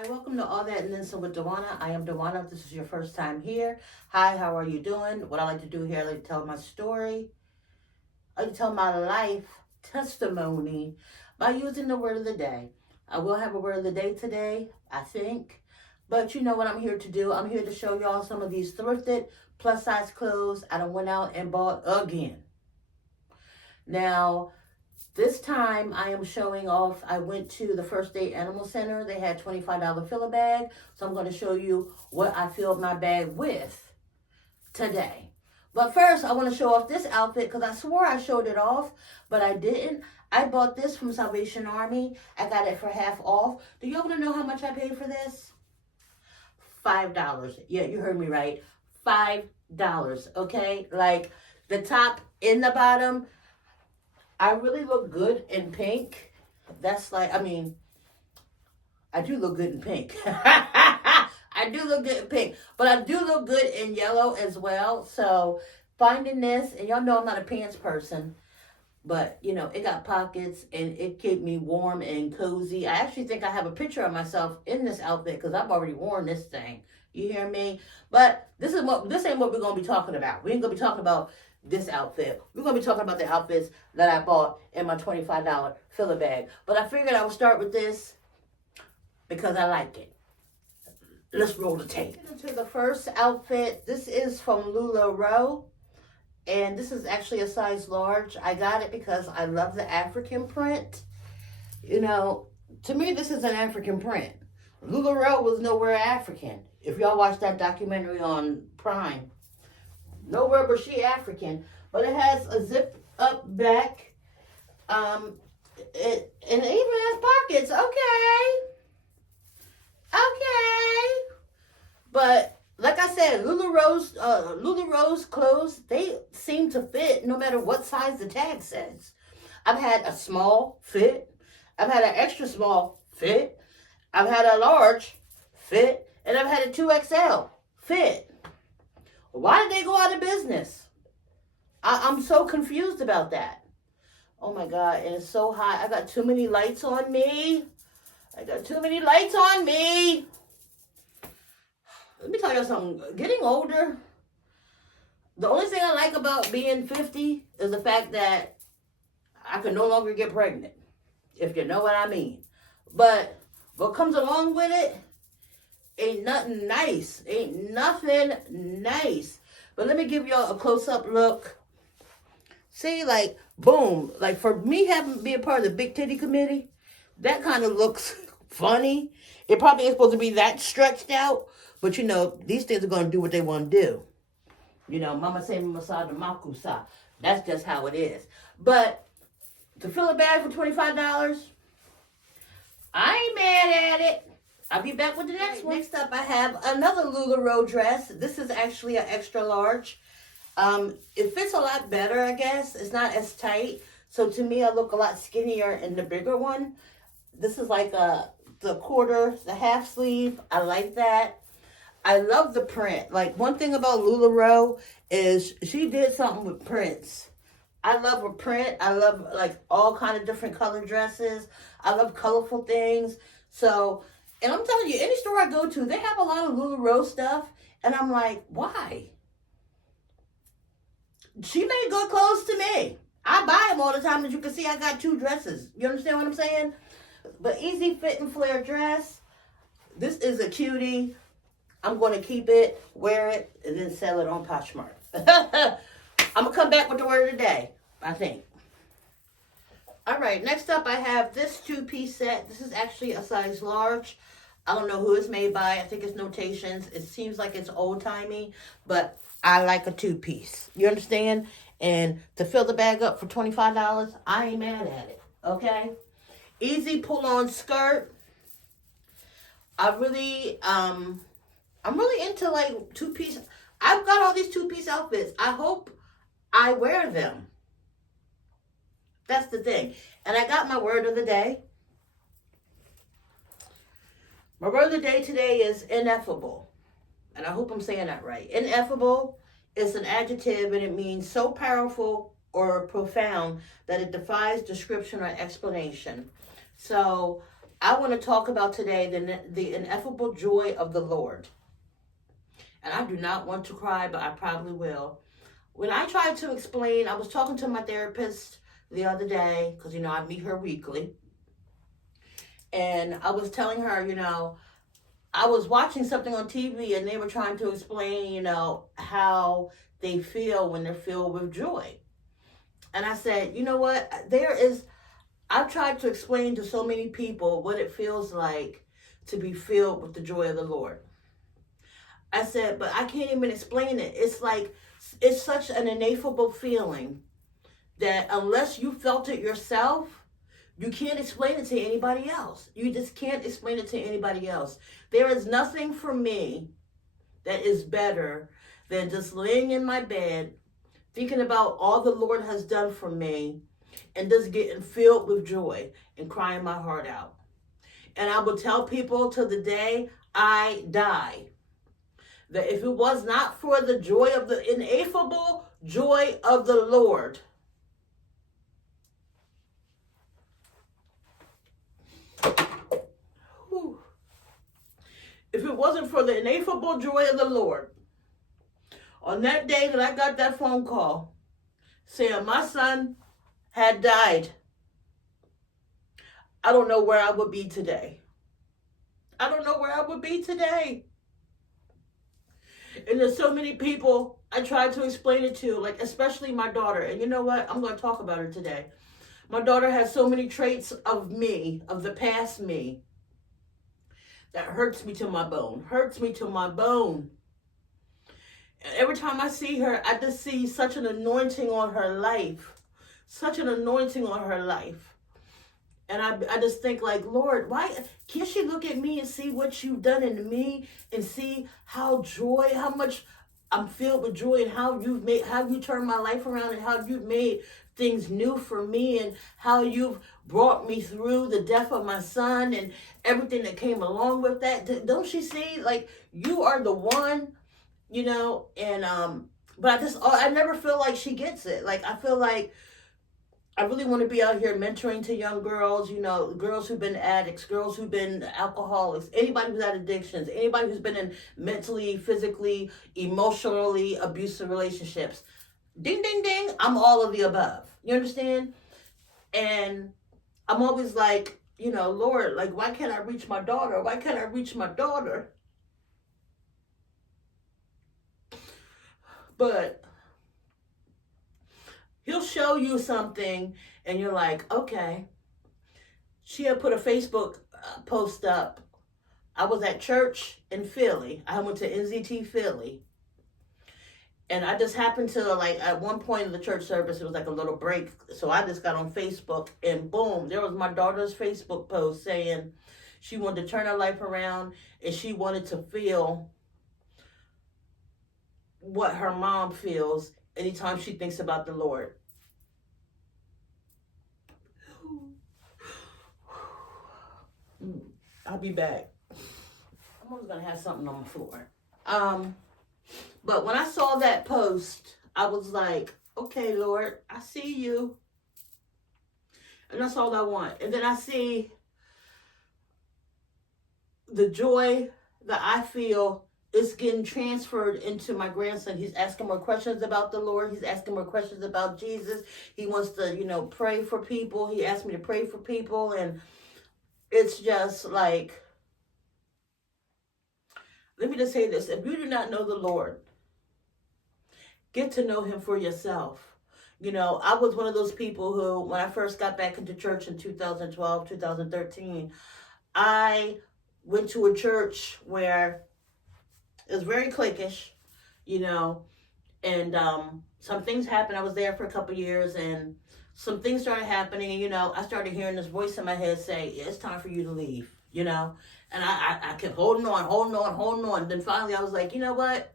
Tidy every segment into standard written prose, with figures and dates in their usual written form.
Hi, welcome to All That and Then Some with Dewana. I am Dewana. If this is your first time here, hi, how are you doing? What I like to do here, I like to tell my story. I like to tell my life testimony by using the word of the day. I will have a word of the day today, I think. But you know what I'm here to do? I'm here to show y'all some of these thrifted plus size clothes I done went out and bought again. Now, this time I am showing off, I went to the First Aid Animal Center. They had $25 fill-a-bag. So I'm going to show you what I filled my bag with today. But first, I want to show off this outfit because I swore I showed it off, but I didn't. I bought this from Salvation Army. I got it for half off. Do y'all want to know how much I paid for this? $5. Yeah, you heard me right. $5, okay? Like the top and the bottom. I really look good in pink. That's like, I mean, I do look good in pink. I do look good in pink. But I do look good in yellow as well. So finding this, and y'all know I'm not a pants person, but you know, it got pockets and it kept me warm and cozy. I actually think I have a picture of myself in this outfit because I've already worn this thing. You hear me? But this ain't what we're gonna be talking about. We ain't gonna be talking about this outfit. We're gonna be talking about the outfits that I bought in my $25 filler bag. But I figured I would start with this because I like it. Let's roll the tape. Into the first outfit. This is from LuLaRoe. And this is actually a size large. I got it because I love the African print. You know, to me, this is an African print. LuLaRoe was nowhere African. If y'all watch that documentary on Prime, nowhere but she African. But it has a zip up back. And it even has pockets. Okay. But like I said, LuLaRoe's clothes, they seem to fit no matter what size the tag says. I've had a small fit. I've had an extra small fit. I've had a large fit. And I've had a 2XL fit. Why did they go out of business? I'm so confused about that. Oh my God, and it's so hot. I got too many lights on me. Let me tell you something. Getting older, the only thing I like about being 50 is the fact that I can no longer get pregnant, if you know what I mean. But what comes along with it ain't nothing nice. But let me give y'all a close-up look. See, like, boom. Like, for me having to be a part of the Big Titty Committee, that kind of looks funny. It probably ain't supposed to be that stretched out. But, you know, these things are going to do what they want to do. You know, Mama say Masada Makusa. That's just how it is. But to fill a bag for $25, I ain't mad at it. I'll be back with the next one. Next up, I have another LuLaRoe dress. This is actually an extra large. It fits a lot better, I guess. It's not as tight. So to me, I look a lot skinnier in the bigger one. This is like the half sleeve. I like that. I love the print. Like, one thing about LuLaRoe is she did something with prints. I love her print. I love, like, all kind of different color dresses. I love colorful things. So, and I'm telling you, any store I go to, they have a lot of LuLaRoe stuff. And I'm like, why? She made good clothes to me. I buy them all the time. As you can see, I got 2 dresses. You understand what I'm saying? But easy fit and flare dress. This is a cutie. I'm going to keep it, wear it, and then sell it on Poshmark. I'm going to come back with the word of the day, I think. All right, next up I have this 2-piece set. This is actually a size large. I don't know who it's made by. I think it's Notations. It seems like it's old-timey, but I like a 2-piece. You understand? And to fill the bag up for $25, I ain't mad at it, okay? Easy pull-on skirt. I'm really into, like, 2-piece. I've got all these 2-piece outfits. I hope I wear them. That's the thing. And I got my word of the day. My word of the day today is ineffable. And I hope I'm saying that right. Ineffable is an adjective and it means so powerful or profound that it defies description or explanation. So I want to talk about today the ineffable joy of the Lord. And I do not want to cry, but I probably will. When I tried to explain, I was talking to my therapist the other day, because, I meet her weekly. And I was telling her, I was watching something on TV and they were trying to explain, how they feel when they're filled with joy. And I said, you know what? I've tried to explain to so many people what it feels like to be filled with the joy of the Lord. I said, but I can't even explain it. It's such an ineffable feeling that unless you felt it yourself, you can't explain it to anybody else. You just can't explain it to anybody else. There is nothing for me that is better than just laying in my bed, thinking about all the Lord has done for me, and just getting filled with joy and crying my heart out. And I will tell people to the day I die that if it was not for the joy of the ineffable joy of the Lord, if it wasn't for the ineffable joy of the Lord, on that day that I got that phone call saying my son had died, I don't know where I would be today. I don't know where I would be today. And there's so many people I tried to explain it to, like especially my daughter. And you know what? I'm going to talk about her today. My daughter has so many traits of me, of the past me, that hurts me to my bone. Hurts me to my bone. And every time I see her, I just see such an anointing on her life. Such an anointing on her life. And I just think like, Lord, why can't she look at me and see what you've done in me and see how much I'm filled with joy and how you turned my life around and how you've made things new for me and how you've brought me through the death of my son and everything that came along with that. Don't she see, like, you are the one, and, but I never feel like she gets it. Like, I feel like I really want to be out here mentoring to young girls, girls who've been addicts, girls who've been alcoholics, anybody who's had addictions, anybody who's been in mentally, physically, emotionally abusive relationships. Ding, ding, ding. I'm all of the above. You understand? And I'm always like, Lord, like, why can't I reach my daughter? Why can't I reach my daughter? But he'll show you something and you're like, okay. She had put a Facebook post up. I was at church in Philly. I went to NZT Philly. And I just happened to, like, at one point in the church service, it was like a little break. So I just got on Facebook and boom, there was my daughter's Facebook post saying she wanted to turn her life around and she wanted to feel what her mom feels anytime she thinks about the Lord. I'll be back. I'm always going to have something on the floor. But when I saw that post, I was like, okay, Lord, I see you. And that's all I want. And then I see the joy that I feel is getting transferred into my grandson. He's asking more questions about the Lord. He's asking more questions about Jesus. He wants to, pray for people. He asked me to pray for people. And it's just like, let me just say this. If you do not know the Lord, get to know him for yourself. I was one of those people who, when I first got back into church in 2012, 2013, I went to a church where it was very cliquish, and some things happened. I was there for a couple years and some things started happening, and, I started hearing this voice in my head say, yeah, it's time for you to leave, and I kept holding on. Then finally I was like, you know what?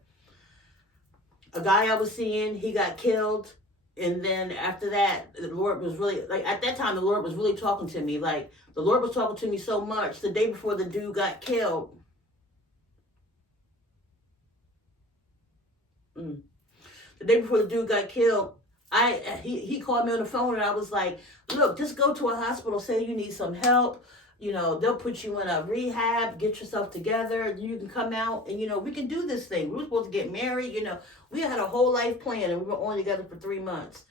A guy I was seeing, he got killed. And then after that, the Lord was really, like, at that time, the Lord was really talking to me. Like, the Lord was talking to me so much. The day before the dude got killed, he called me on the phone and I was like, look, just go to a hospital, say you need some help. You know, they'll put you in a rehab, get yourself together, you can come out, and, you know, we can do this thing. We were supposed to get married, you know. We had a whole life plan, and we were only together for 3 months.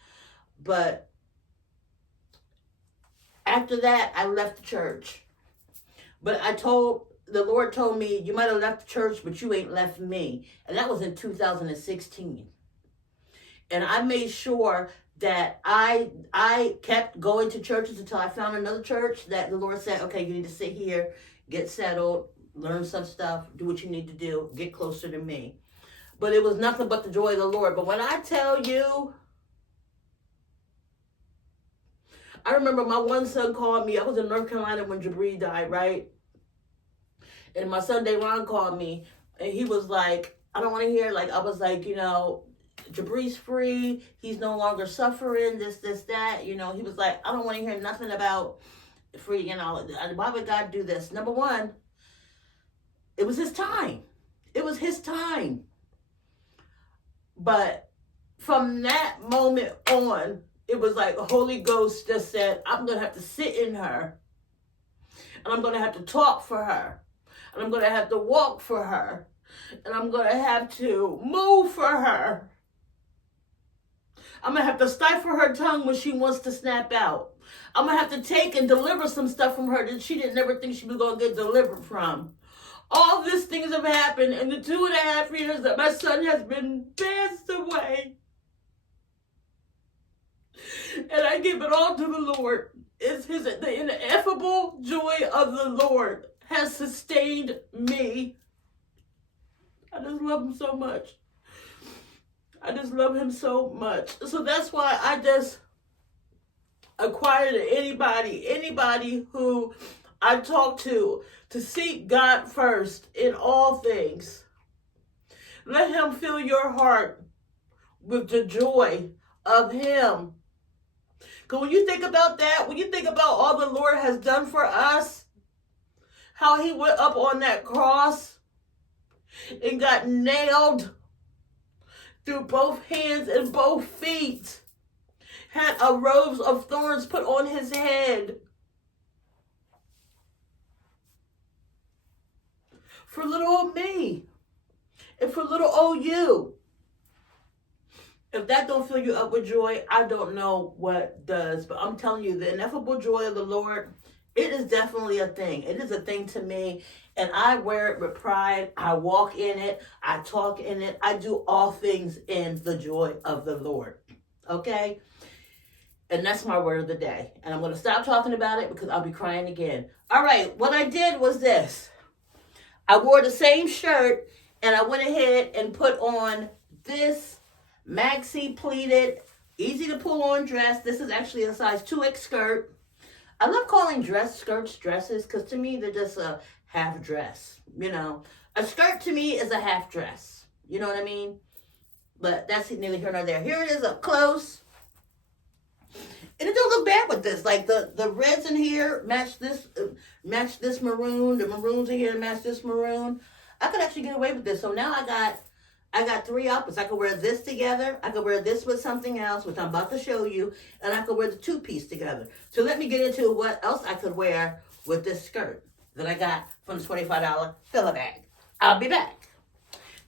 But after that, I left the church. But the Lord told me, you might have left the church, but you ain't left me. And that was in 2016. And I made sure that I kept going to churches until I found another church that the Lord said, okay, you need to sit here, get settled, learn some stuff, do what you need to do, get closer to me. But it was nothing but the joy of the Lord. But when I tell you, I remember my one son called me. I was in North Carolina when Jabri died, right? And my son Dayron called me, and he was like, I don't want to hear, like, I was like, you know, Jabri's free. He's no longer suffering, this, that. You know, he was like, I don't want to hear nothing about free, you know, why would God do this? Number one, it was his time. It was his time. But from that moment on, it was like the Holy Ghost just said, I'm going to have to sit in her. And I'm going to have to talk for her. And I'm going to have to walk for her. And I'm going to have to move for her. I'm going to have to stifle her tongue when she wants to snap out. I'm going to have to take and deliver some stuff from her that she didn't never think she was going to get delivered from. All these things have happened in the 2.5 years that my son has been passed away. And I give it all to the Lord. The ineffable joy of the Lord has sustained me. I just love him so much. I just love him so much. So that's why I just acquire to anybody who I talk to seek God first in all things. Let him fill your heart with the joy of him. Because when you think about that, when you think about all the Lord has done for us, how he went up on that cross and got nailed through both hands and both feet, had a rose of thorns put on his head for little old me and for little old you. If that don't fill you up with joy, I don't know what does. But I'm telling you, the ineffable joy of the Lord, it is definitely a thing. It is a thing to me. And I wear it with pride. I walk in it. I talk in it. I do all things in the joy of the Lord. Okay? And that's my word of the day. And I'm going to stop talking about it because I'll be crying again. All right. What I did was this. I wore the same shirt and I went ahead and put on this maxi pleated, easy to pull on dress. This is actually a size 2X skirt. I love calling skirts dresses because to me they're just a half dress. You know, a skirt to me is a half dress. You know what I mean? But that's neither here nor there. Here it is up close. And it don't look bad with this. Like the reds in here match this maroon. The maroons in here match this maroon. I could actually get away with this. So now I got 3 outfits. I could wear this together. I could wear this with something else, which I'm about to show you. And I could wear the 2-piece together. So let me get into what else I could wear with this skirt that I got from the $25 filler bag. I'll be back.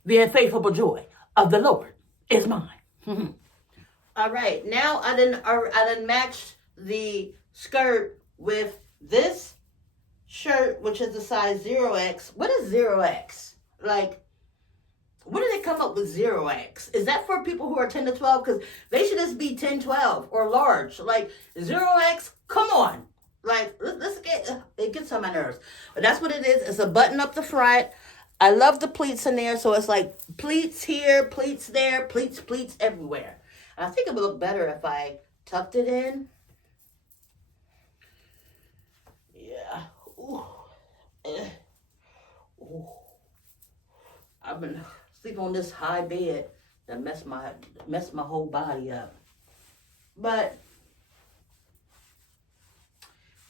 The unfaithful joy of the Lord is mine. All right. Now I done matched the skirt with this shirt, which is a size 0X. What is 0X? Like, when did they come up with 0X? Is that for people who are 10 to 12? Because they should just be 10, 12 or large. Like 0X, come on. Like, it gets on my nerves. But that's what it is. It's a button up the front. I love the pleats in there. So it's like pleats here, pleats there, pleats everywhere. And I think it would look better if I tucked it in. Yeah. Ooh. Ooh. I've been sleeping on this high bed that messed my whole body up. But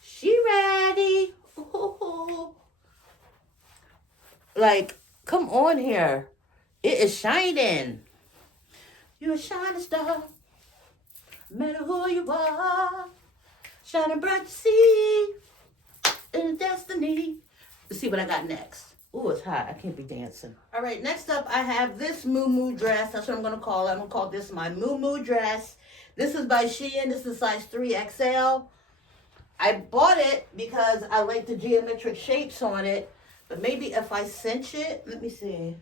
she ready. Ooh. Like, come on here. It is shining. You're a shining star. No matter who you are. Shining bright to see. in destiny. Let's see what I got next. Ooh, it's hot. I can't be dancing. All right, next up, I have this Moo dress. That's what I'm going to call it. I'm going to call this my Moo dress. This is by Shein. This is size 3XL. I bought it because I like the geometric shapes on it. But maybe if I cinch it, let me see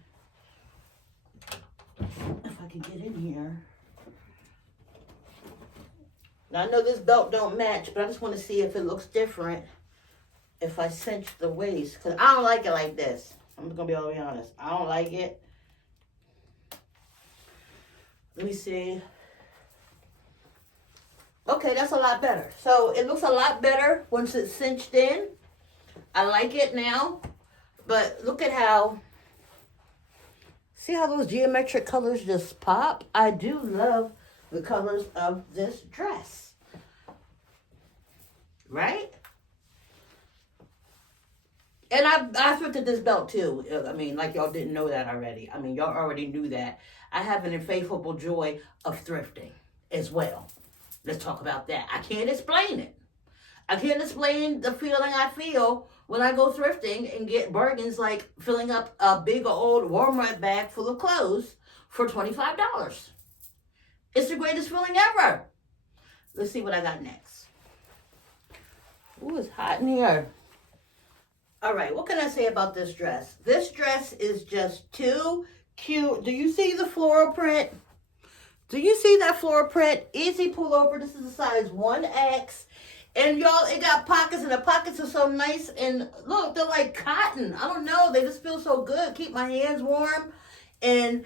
if I can get in here. Now, I know this belt don't match, but I just want to see if it looks different if I cinch the waist. Because I don't like it like this. I'm going to be all the way honest. I don't like it. Let me see. Okay, that's a lot better. So, it looks a lot better once it's cinched in. I like it now. But look at how, see how those geometric colors just pop? I do love the colors of this dress. Right? And I thrifted this belt too. I mean, like y'all didn't know that already. I mean, y'all already knew that. I have an insatiable joy of thrifting as well. Let's talk about that. I can't explain it. I can't explain the feeling I feel when I go thrifting and get bargains like filling up a big old Walmart bag full of clothes for $25. It's the greatest feeling ever. Let's see what I got next. Ooh, it's hot in here. All right, what can I say about this dress? This dress is just too cute. Do you see the floral print? Do you see that floral print? Easy pullover. This is a size 1X. And y'all, it got pockets, and the pockets are so nice. And look, they're like cotton. I don't know. They just feel so good. Keep my hands warm. And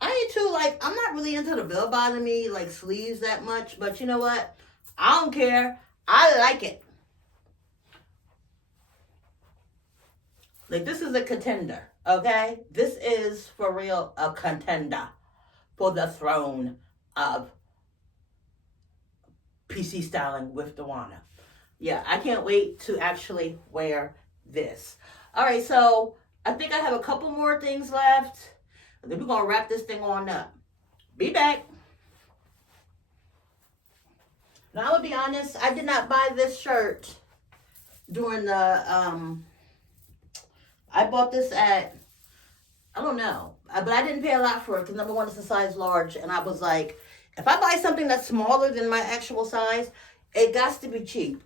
I ain't too, like, I'm not really into the bell-bottomy, like, sleeves that much. But you know what? I don't care. I like it. Like, this is a contender, okay? This is, for real, a contender for the throne of PC styling with Dawana. Yeah, I can't wait to actually wear this. All right, so I think I have a couple more things left. Then we're going to wrap this thing on up. Be back. Now, I will be honest, I did not buy this shirt during the, I bought this at, I don't know, but I didn't pay a lot for it because number one, it's a size large, and I was like, if I buy something that's smaller than my actual size, it got to be cheap.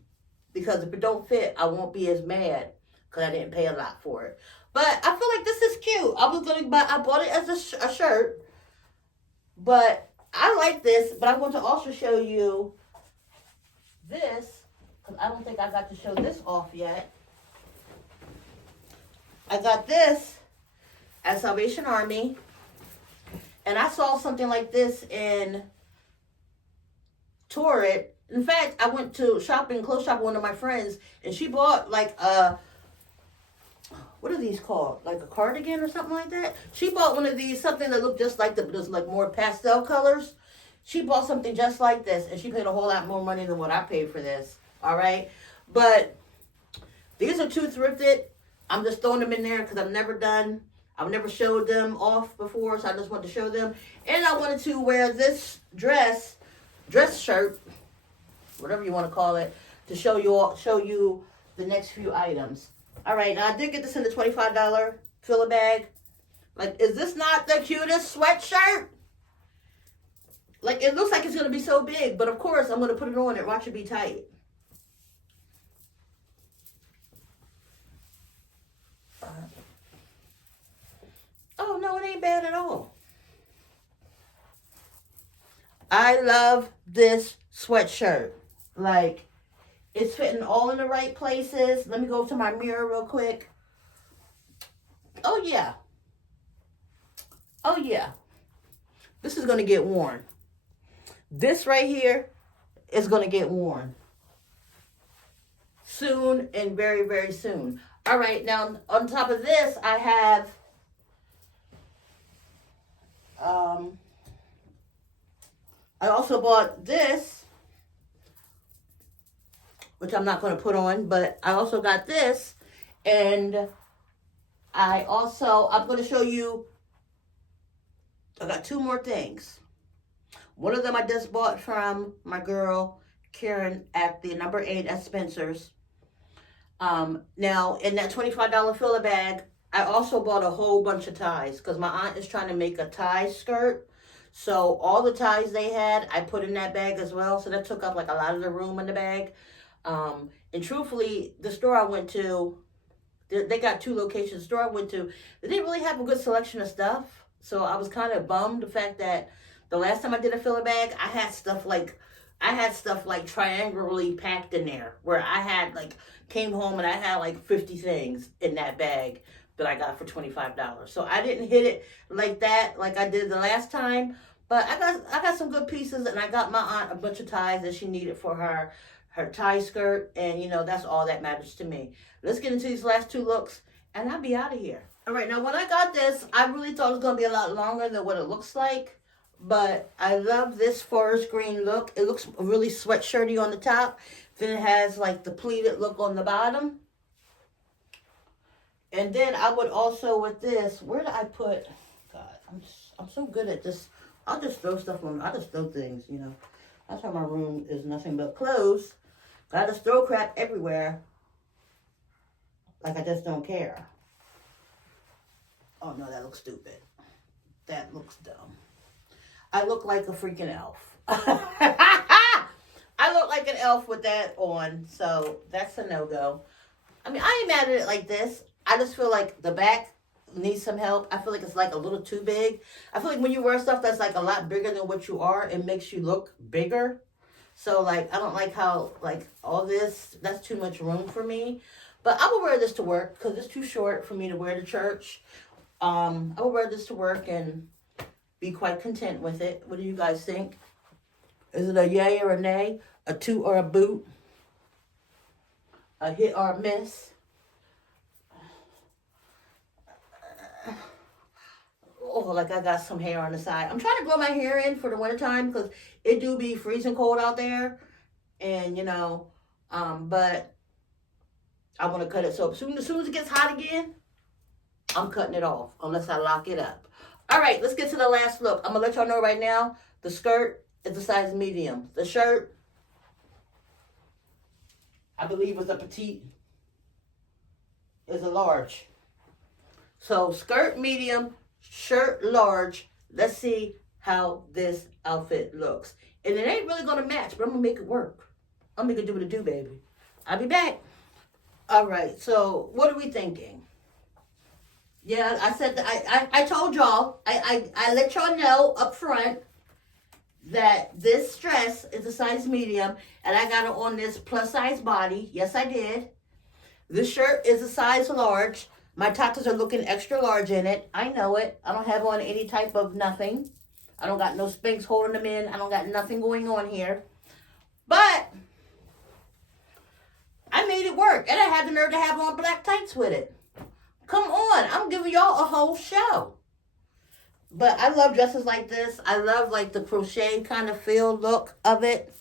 Because if it don't fit, I won't be as mad because I didn't pay a lot for it. But I feel like this is cute. I bought it as a shirt. But I like this. But I'm going to also show you this. Because I don't think I got to show this off yet. I got this at Salvation Army. And I saw something like this in Torrid. In fact, I went to clothes shop with one of my friends, and she bought like a, what are these called? Like a cardigan or something like that? She bought one of these, something that looked just like just like more pastel colors. She bought something just like this, and she paid a whole lot more money than what I paid for this. All right? But these are two thrifted. I'm just throwing them in there because I've never showed them off before, so I just wanted to show them. And I wanted to wear this dress shirt, whatever you want to call it, to show you the next few items. All right, now I did get this in the $25 filler bag. Like, is this not the cutest sweatshirt? Like, it looks like it's going to be so big, but of course, I'm going to put it on and watch it be tight. Oh, no, it ain't bad at all. I love this sweatshirt. Like, it's fitting all in the right places. Let me go to my mirror real quick. Oh, yeah. Oh, yeah. This is going to get worn. This right here is going to get worn. Soon and very, very soon. All right, now, on top of this, I have I also bought this, which I'm not going to put on, but I also got this, and I'm going to show you, I got two more things. One of them I just bought from my girl, Karen, at the number 8 at Spencer's. Now, in that $25 filler bag, I also bought a whole bunch of ties because my aunt is trying to make a tie skirt. So all the ties they had, I put in that bag as well. So that took up like a lot of the room in the bag. And truthfully, the store I went to, they got two locations. The store I went to, they didn't really have a good selection of stuff. So I was kind of bummed the fact that the last time I did a filler bag, I had stuff like triangularly packed in there, where I had like came home and I had like 50 things in that bag that I got for $25. So I didn't hit it like that like I did the last time, but I got some good pieces, and I got my aunt a bunch of ties that she needed for her tie skirt, and that's all that matters to me. Let's get into these last two looks and I'll be out of here. All right, now when I got this, I really thought it was going to be a lot longer than what it looks like. But I love this forest green look. It looks really sweatshirty on the top. Then it has like the pleated look on the bottom. And then I would also with this, where did I put, God, I'm so good at this. I'll just throw stuff on, I just throw things, That's why my room is nothing but clothes. I just throw crap everywhere. Like I just don't care. Oh no, that looks stupid. That looks dumb. I look like a freaking elf. I look like an elf with that on, so that's a no-go. I mean, I ain't mad at it like this. I just feel like the back needs some help. I feel like it's like a little too big. I feel like when you wear stuff that's like a lot bigger than what you are, it makes you look bigger. So like, I don't like how like all this, that's too much room for me. But I will wear this to work because it's too short for me to wear to church. I will wear this to work and be quite content with it. What do you guys think? Is it a yay or a nay? A toot or a boot? A hit or a miss? Oh, like I got some hair on the side. I'm trying to grow my hair in for the wintertime because it do be freezing cold out there. And, but I want to cut it. So as soon as it gets hot again, I'm cutting it off unless I lock it up. All right, let's get to the last look. I'm going to let y'all know right now, the skirt is a size medium. The shirt, I believe, was a petite, is a large. So skirt medium, shirt large. Let's see how this outfit looks. And it ain't really going to match, but I'm going to make it work. I'm going to do what it do, baby. I'll be back. All right, so what are we thinking? Yeah, I said that I told y'all, I let y'all know up front that this dress is a size medium, and I got it on this plus size body. Yes, I did. This shirt is a size large. My tatas are looking extra large in it. I know it. I don't have on any type of nothing. I don't got no Spanx holding them in. I don't got nothing going on here. But I made it work, and I had the nerve to have on black tights with it. Come on, I'm giving y'all a whole show. But I love dresses like this. I love like the crochet kind of feel look of it.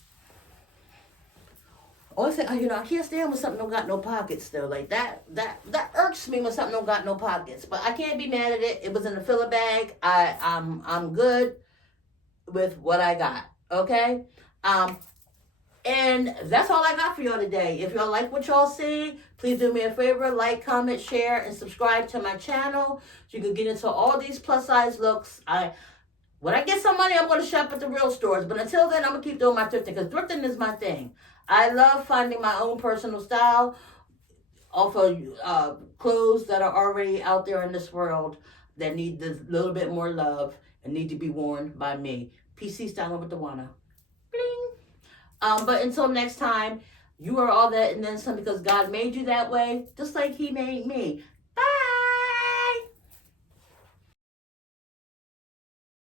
Always say, I can't stand when something don't got no pockets though. Like that irks me when something don't got no pockets. But I can't be mad at it. It was in a filler bag. I'm good with what I got. Okay? And that's all I got for y'all today. If y'all like what y'all see, please do me a favor, like, comment, share, and subscribe to my channel so you can get into all these plus size looks. When I get some money, I'm going to shop at the real stores. But until then, I'm going to keep doing my thrifting because thrifting is my thing. I love finding my own personal style off of clothes that are already out there in this world that need a little bit more love and need to be worn by me. PC style with the Wana. But until next time, you are all that and then some because God made you that way, just like He made me.